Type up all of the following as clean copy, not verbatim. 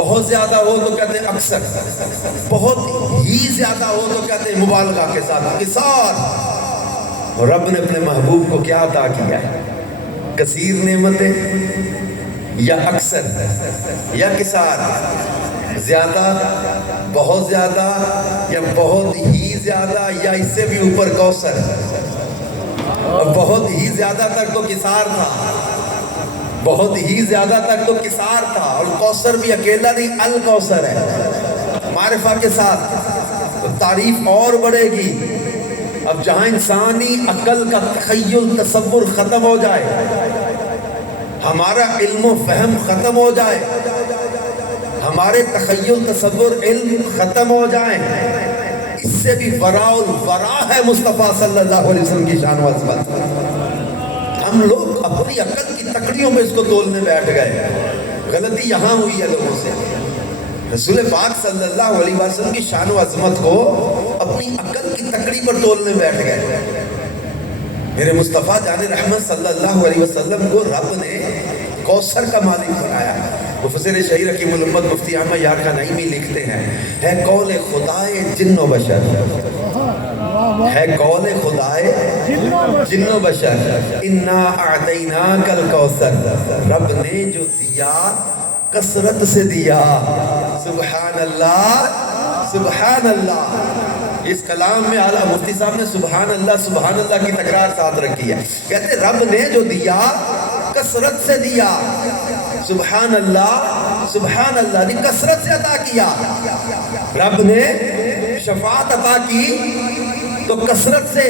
بہت زیادہ ہو تو کہتے ہیں اکثر، بہت ہی زیادہ ہو تو کہتے ہیں مبالغہ کے ساتھ قصار۔ اور رب نے اپنے محبوب کو کیا عطا کیا ہے؟ کثیر نعمتیں یا اکثر یا قصار؟ زیادہ، بہت زیادہ یا بہت ہی زیادہ یا اس سے بھی اوپر کوثر؟ اور بہت ہی زیادہ تک تو قصار تھا، بہت ہی زیادہ تک تو قصار تھا، اور کوثر بھی اکیلا نہیں، الکوثر ہے معرفہ کے ساتھ، تو تعریف اور بڑھے گی۔ اب جہاں انسانی عقل کا تخیل تصور ختم ہو جائے، ہمارا علم و فہم ختم ہو جائے، ہمارے تخیل تصور علم ختم ہو جائیں، اس سے بھی ورا الورا ہے مصطفیٰ صلی اللہ علیہ وسلم کی شان و عظمت۔ ہم لوگ اپنی عقل کی تکڑیوں میں اس کو تولنے بیٹھ گئے، غلطی یہاں ہوئی ہے لوگوں سے۔ رسول پاک صلی اللہ علیہ وسلم کی شان و عظمت کو اپنی عقل کی تکڑی پر تولنے بیٹھ گئے۔ میرے مصطفیٰ جان رحمت صلی اللہ علیہ وسلم کو رب نے کوثر کا مالک بنایا۔ مفسر شہیر حکیم الامت مفتی احمد یار خان نعیمی لکھتے ہیں، ہے قول خدائے جن و بشر، ہے قول خدائے جن و بشر، انا اعطیناک الکوثر، رب نے جو دیا کثرت سے دیا۔ سبحان اللہ، سبحان اللہ۔ اس کلام میں اعلیٰ مفتی صاحب نے سبحان اللہ کی تکرار ساتھ رکھی ہے۔ کہتے رب نے جو دیا کثرت سے دیا، سبحان اللہ نے کثرت سے عطا کیا۔ رب نے شفاعت عطا کی تو کثرت سے،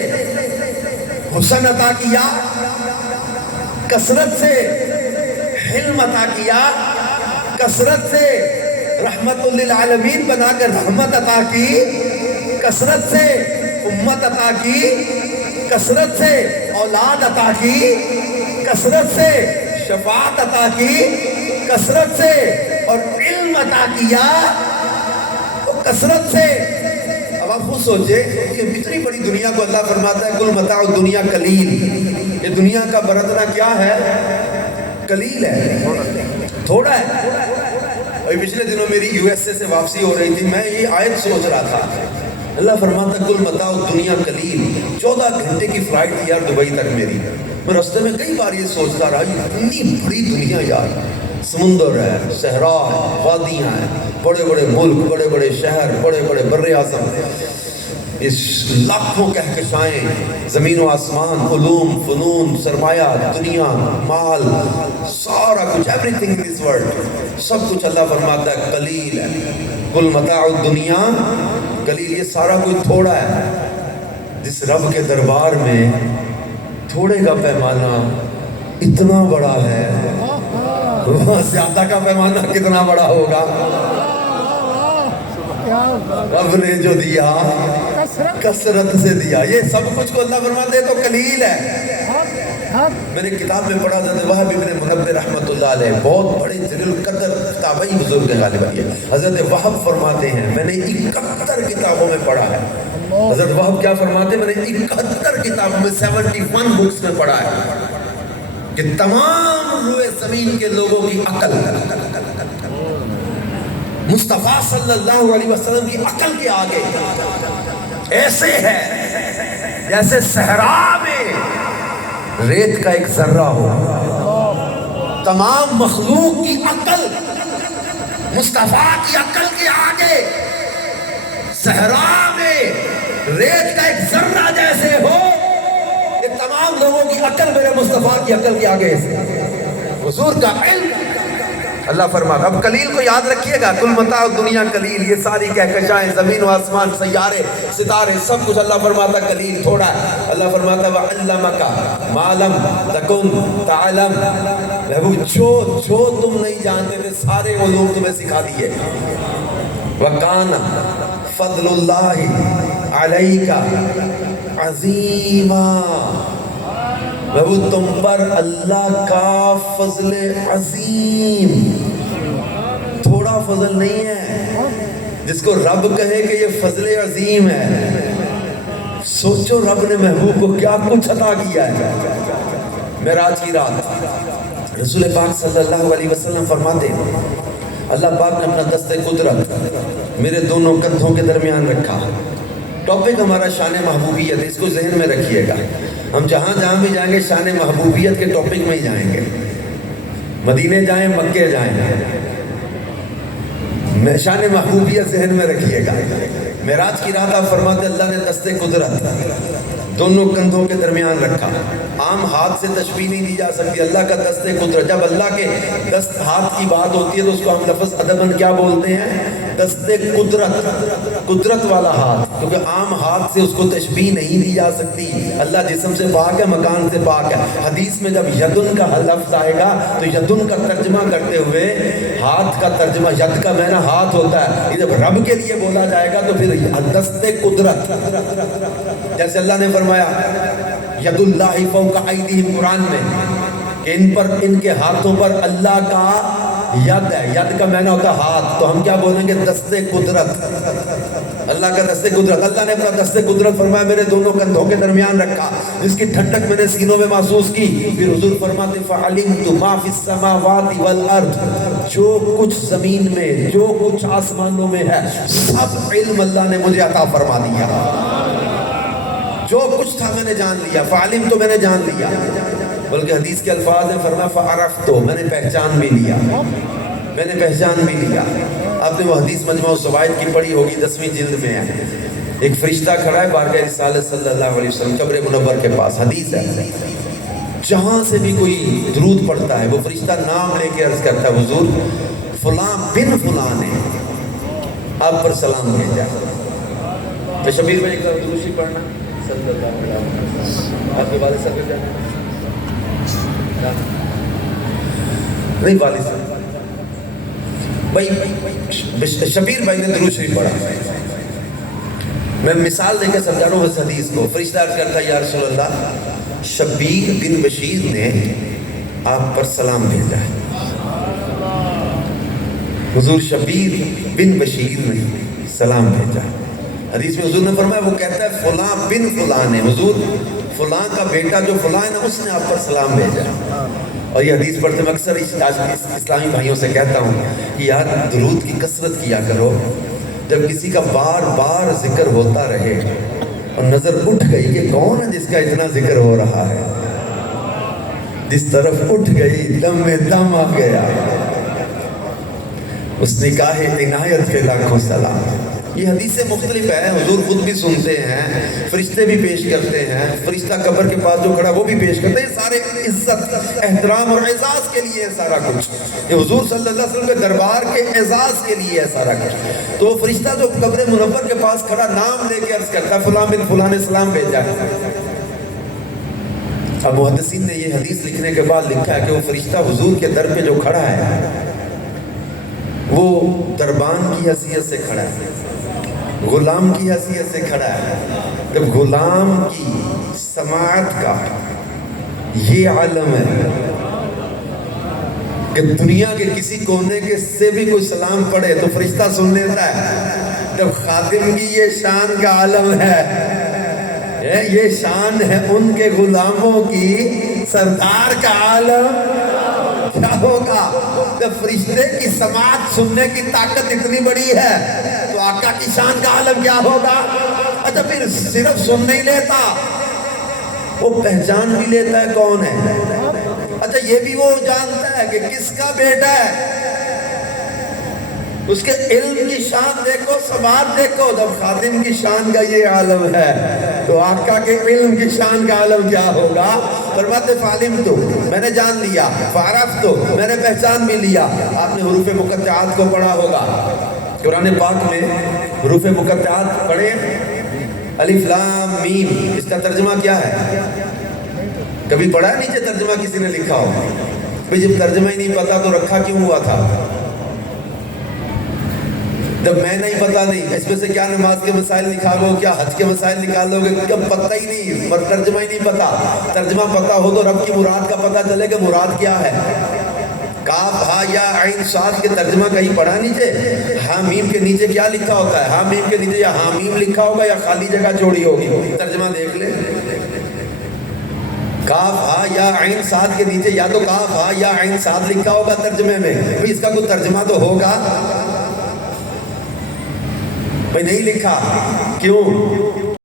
حسن عطا کیا کثرت سے، حلم عطا کیا کثرت سے، رحمت للعالمین بنا کر رحمت عطا کی کثرت سے، امت عطا کی کثرت سے، اولاد عطا کی کثرت سے، شفاعت عطا کی کثرت سے، اور علم عطا کیا تو کثرت سے۔ اب آپ خود سوچے کہ اتنی بڑی دنیا کو اللہ فرماتا ہے کل متاع الدنیا قلیل، یہ دنیا کا برتنا کیا ہے؟ قلیل ہے، تھوڑا ہے۔ ابھی پچھلے دنوں میری یو ایس اے سے واپسی ہو رہی تھی، میں یہ آیت سوچ رہا تھا، اللہ فرماتا کل متاع الدنیا قلیل۔ 14 گھنٹے کی فلائٹ تھی یار دبئی تک میری، میں راستے میں کئی بار یہ سوچتا رہا اتنی بڑی دنیا یار، سمندر ہے، صحرا ہے، وادیاں ہیں، بڑے بڑے ملک، بڑے بڑے شہر، بڑے بڑے بر اعظم، اس لاکھوں کہکشائیں، زمین و آسمان، علوم، فنون، سرمایہ، دنیا، مال، سارا کچھ، everything in this world, سب کچھ اللہ فرماتا ہے قلیل ہے۔ کل متاع الدنیا قلیل، یہ سارا کچھ تھوڑا ہے۔ جس رب کے دربار میں تھوڑے کا پیمانہ اتنا بڑا ہے، وہاں زیادہ کا پیمانہ کتنا بڑا ہوگا؟ رب نے جو دیا کثرت سے دیا، یہ سب کچھ کو اللہ فرماتے ہیں تو قلیل ہے۔ میں نے کتاب میں پڑھا حضرت وہب ابن منبہ رحمۃ اللہ علیہ، بہت بڑے جلیل القدر تابعی بزرگ ہیں غالباً یہ، حضرت وہب فرماتے ہیں میں نے 71 کتابوں میں پڑھا ہے۔ حضرت وہب کیا فرماتے ہیں؟ میں نے 71 کتابوں میں 71 بکس میں پڑھا ہے کہ تمام روئے زمین کے لوگوں کی عقل مصطفیٰ صلی اللہ علیہ وسلم کی عقل کے آگے ایسے ہے جیسے صحرا میں ریت کا ایک ذرہ ہو۔ تمام مخلوق کی عقل مصطفیٰ کی عقل کے آگے صحرا میں ریت کا ایک ذرہ جیسے ہو، یہ تمام لوگوں کی عقل میرے مصطفیٰ کی عقل کے آگے حضور کا علم۔ اللہ فرماتا، اب قلیل کو یاد رکھیے گا، کل متاع الدنیا قلیل، یہ ساری کہکشائیں، زمین و آسمان، سیارے، ستارے، سب کچھ اللہ فرماتا قلیل، تھوڑا ہے۔ اللہ فرماتا وَعَلَّمَكَ مَا لَمْ تَكُنْ تَعْلَمْ، محبوب جو تم نہیں جانتے تھے سارے علوم تمہیں سکھا دیے۔ وَكَانَ فَضْلُ اللَّهِ عَلَيْكَ عَظِيمًا، محبوب تم پر اللہ کا فضل عظیم، تھوڑا فضل نہیں ہے۔ جس کو رب کہے کہ یہ فضل عظیم ہے، سوچو رب نے محبوب کو کیا کچھ عطا کیا ہے۔ معراج کی رات رسول پاک صلی اللہ علیہ وسلم فرماتے ہیں اللہ پاک نے اپنا دست قدرت میرے دونوں کندھوں کے درمیان رکھا. ٹاپک ہمارا شان محبوبیت، اس کو ذہن میں رکھیے گا. ہم جہاں جہاں بھی جائیں گے شان محبوبیت کے ٹاپک میں ہی جائیں گے. مدینے جائیں، مکے جائیں، شان محبوبیت ذہن میں رکھیے گا. معراج کی رات آپ فرماتے اللہ نے دست قدرت دونوں کندھوں کے درمیان رکھا. عام ہاتھ سے تشبیہ نہیں دی جا سکتی. اللہ کا دست قدرت، جب اللہ کے دست ہاتھ کی بات ہوتی ہے تو اس کو ہم لفظ ادباً کیا بولتے ہیں؟ دست قدرت، قدرت والا ہاتھ. کیونکہ عام ہاتھ سے اس کو تشبیہ نہیں دی جا سکتی. اللہ جسم سے پاک ہے، مکان سے پاک ہے. حدیث میں جب یدن کا لفظ آئے گا تو یدن کا ترجمہ کرتے ہوئے ہاتھ کا ترجمہ، ید کا معنی ہاتھ ہوتا ہے. یہ جب رب کے لیے بولا جائے گا تو پھر دست قدرت، جیسے اللہ نے فرمایا ید اللہ فوق ایدیہم قرآن میں کہ ان کے ہاتھوں پر اللہ کا ید ہے. ید کا معنی ہوتا ہے ہاتھ. تو ہم کیا بولیں گے؟ دست قدرت، اللہ کا دست قدرت. اللہ نے اپنا دست قدرت فرمایا میرے دونوں کندھوں کے درمیان رکھا، جس کی ٹھنڈک میں نے سینوں میں محسوس کی. پھر حضور فرماتے فعلمت ما فی السماوات والارض، جو کچھ زمین میں، جو کچھ آسمانوں میں ہے، سب علم اللہ نے مجھے عطا فرما دیا. جو کچھ تھا میں نے جان لیا. فعلم تو میں نے جان لیا، بلکہ حدیث کے الفاظ ہیں فرمایا فعرفت تو میں نے پہچان بھی لیا، میں نے پہچان بھی لیا. آپ نے وہ حدیث مجموع الزوائد کی پڑھی ہوگی، 10ویں جلد میں ہے. ایک فرشتہ کھڑا ہے بارگاہ رسالت صلی اللہ علیہ وسلم قبر منور کے پاس. حدیث ہے جہاں سے بھی کوئی درود پڑھتا ہے وہ فرشتہ نام لے کے عرض کرتا ہے حضور فلاں بن فلاں نے آپ پر سلام بھیجا. تو شبیر بھائی کا درود ہی پڑھنا صلی اللہ علیہ وسلم. آپ کے والد صاحب کیا نہیں؟ والد صاحب بھائی شبیر بھائی نے درود شریف پڑھا. میں مثال دے کے سمجھا رہا ہوں اس حدیث کو. فرشتہ عرض کرتا ہے یا رسول اللہ شبیر بن بشیر نے آپ پر سلام بھیجا ہے. حضور شبیر بن بشیر نے سلام بھیجا. حدیث میں حضور نے فرمایا وہ کہتا ہے فلاں بن فلاں نے، حضور فلاں کا بیٹا جو فلاں ہے نا اس نے آپ پر سلام بھیجا. اور یہ حدیث پڑھتے میں اکثر اسلامی بھائیوں سے کہتا ہوں کہ یار درود کی کثرت کیا کرو. جب کسی کا بار بار ذکر ہوتا رہے اور نظر اٹھ گئی کہ کون ہے جس کا اتنا ذکر ہو رہا ہے، جس طرف اٹھ گئی دم میں دم آ گیا، اس نکاح عنایت کے لاکھوں سلام. یہ حدیثیں مختلف ہیں، حضور خود بھی سنتے ہیں، فرشتے بھی پیش کرتے ہیں، فرشتہ قبر کے پاس جو کھڑا وہ بھی پیش کرتے ہیں. یہ سارے عزت احترام اور اعزاز کے لیے ہے سارا کچھ. یہ حضور صلی اللہ علیہ وسلم کے دربار کے اعزاز کے لیے ہے سارا کچھ. تو وہ فرشتہ جو قبر منور کے پاس کھڑا نام لے کے عرض کرتا ہے فلاں بن فلاں نے سلام بھیجا ہے. اب محدثین نے یہ حدیث لکھنے کے بعد لکھا ہے کہ وہ فرشتہ حضور کے در پہ جو کھڑا ہے وہ دربان کی حیثیت سے کھڑا ہے، غلام کی حیثیت سے کھڑا ہے. جب غلام کی سماعت کا یہ عالم ہے کہ دنیا کے کسی کونے کے سے بھی کوئی سلام پڑھے تو فرشتہ سن لیتا ہے. جب خادم کی یہ شان کا عالم ہے، یہ شان ہے ان کے غلاموں کی، سردار کا عالم کیا ہوگا؟ جب فرشتے کی سماعت سننے کی طاقت اتنی بڑی ہے تو آقا کی شان کا عالم کیا ہوگا؟ اچھا پھر صرف سن نہیں لیتا، وہ پہچان بھی لیتا ہے کون ہے. اچھا یہ بھی وہ جانتا ہے کہ کس کا بیٹا ہے. اس کے علم کی شان دیکھو، سماعت دیکھو. جب خادم کی شان کا یہ عالم ہے تو آقا کے علم کی شان کا عالم کیا ہوگا؟ فرماتے فعلم تو میں نے جان لیا، فعرفت تو میں نے پہچان بھی لیا. آپ نے حروف مقطعات کو پڑھا ہوگا قرآن پاک میں. حروف مقطعات پڑھے، الف لام میم، اس کا ترجمہ کیا ہے؟ کبھی پڑھا ہے نیچے ترجمہ کسی نے لکھا ہو؟ بھئی جب ترجمہ ہی نہیں پتا تو رکھا کیوں ہوا تھا؟ جب میں نہیں پتا نہیں اس میں سے کیا نماز کے مسائل نکالو، کیا حج کے مسائل نکالو گے، کب پتہ ہی نہیں، پر ترجمہ ہی نہیں پتا. ترجمہ پتا ہو تو رب کی مراد کا پتہ چلے کہ مراد کیا ہے. کاف ہا یا عین صاد کے ترجمہ کہیں پڑھا نیچے؟ ہاں میم کے نیچے کیا لکھا ہوتا ہے؟ ہاں میم کے نیچے یا ہاں میم لکھا ہوگا یا خالی جگہ چھوڑی ہوگی. ترجمہ دیکھ لے. کاف ہا یا عین صاد کے نیچے یا تو کاف ہا یا عین صاد لکھا ہوگا ترجمے میں، بھئی اس کا کوئی ترجمہ تو ہوگا، بھئی نہیں لکھا، کیوں؟